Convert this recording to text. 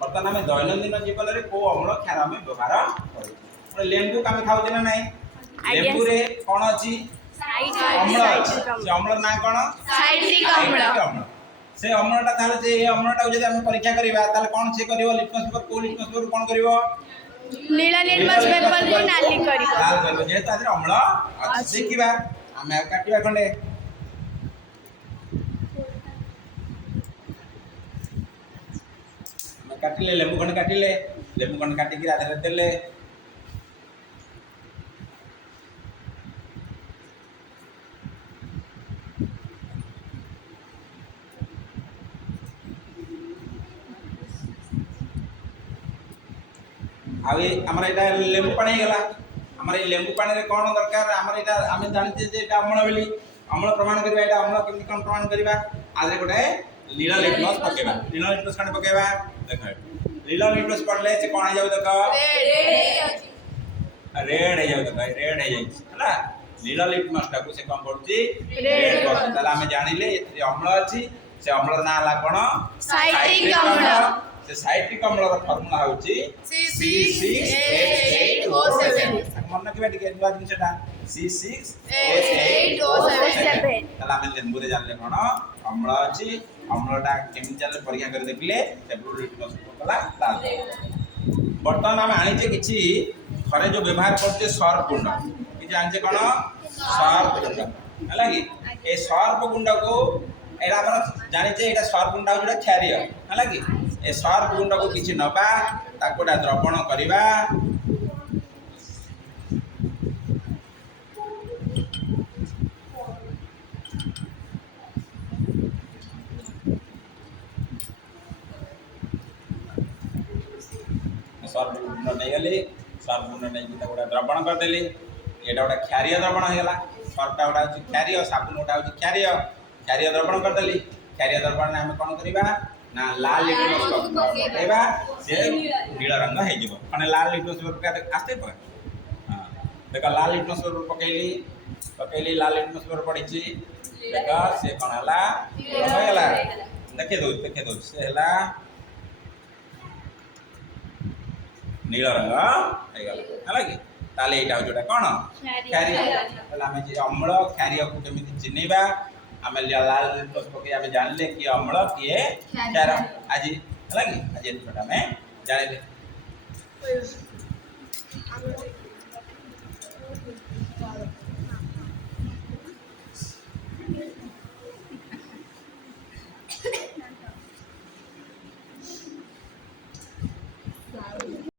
बर्तमान आम दैनंदिन जीवन में को अम्ल क्षार आम व्यवहार कर लेंबू आम खाऊे ना नाई लेंबू रे कौन अच्छी अम्ल से अम्ल ना कौन अम्ल से अम्लटा ताले जे अम्लटा जदि हम परीक्षा करबा ताले कौन से करिवो लिटमस पेपर को लिटमस पेपर कौन करिवो नीला लिटमस पेपर रे नाली करिवो लाल करिवो जे तादे अम्ल अच्छी देखिबा हम काटिबा खंडे काटिले लेंबू खंड काटिकी राधे देले आमर यहाँ लेंबू पानी गला आमर लेंबू पानी रे कौन दरकार आमर यहाँ आम जानते जे अम्ल बोली अम्ल प्रमाण करवा यहाँ अम्ल केमती कौन प्रमाण करवा आदि गोटे नीला लिटमस पकेबा नीला लिटमस कौन पकेबा देख नीला लिटमस पड़ले से कौन जाऊ देख रेड हो जाऊ देख रेड हो जाइला नीला लिटमस टाकू से कौन पड़ुची रेड पड़ुची ताला हम जानिले एथि अम्ल अछि से अम्ल ना ला कोन साइट्रिक अम्ल से साइट्रिक अम्ल रो फार्मूला होची C6H8O7 मन के बेटी के दुआ दिन सेटा C6H8O7 ताला हम लेंबू रे जानले कोन अम्ल अछि अम्लटा केमि चले परीक्षा कर देखले टेबल लिटमस पकला लाल बर्तमान हम आनी जे किछि घरे जो व्यवहार करते सर्फ गुंड कि जानते कोन सर्फ गुंड हला कि ए सर्फ गुंड को एरा अपन जानिते एटा सर्फ गुंड हो जेटा क्षारीय हला कि ए सर्फ गुंड को किछि नबा ताकोडा द्रवण करिबा सर्फ गुंड नहीं गले सर्फ गुंड नहीं ताकोडा द्रवण कर देली एटा गोटा क्षारीय द्रवण हो गला सर्फटा गोटा होची क्षारीय साबुन गोटा होची क्षारीय क्षारीय द्रवण कर देली क्षारीय द्रवण में हम कोन करिबा ना लाल लिटमस पकेबा से नीला रंग हे जिवो माने लाल लिटमस पेपर आस्ते पर हां देखा लाल लिटमस पेपर पकेली लाल लिटमस पेपर पड़ीची देखा से कोन हला हो गला देखे दो से हला नीला रंग हे गला हला कि ताले एटा जोटा कोन क्षारीय हला हम जे अम्ल क्षारीय को केमिति चिन्हबा आमे लाल लिटमस पके आमे जानले कि अम्ल किए क्षार आज हला कि आज एटा में जाने